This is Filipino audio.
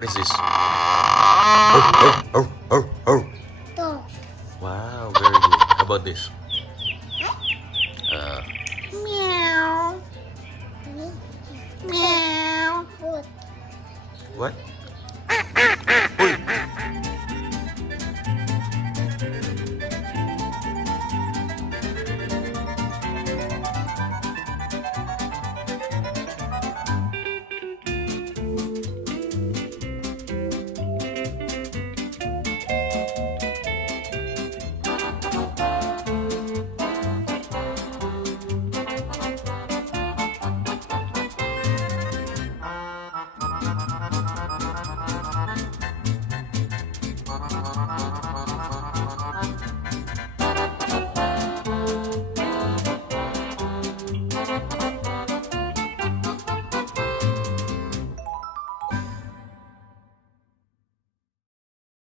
What is this? Oh, oh, oh, oh. Dog. Wow, very good. How about this? Meow. Meow. Foot. What?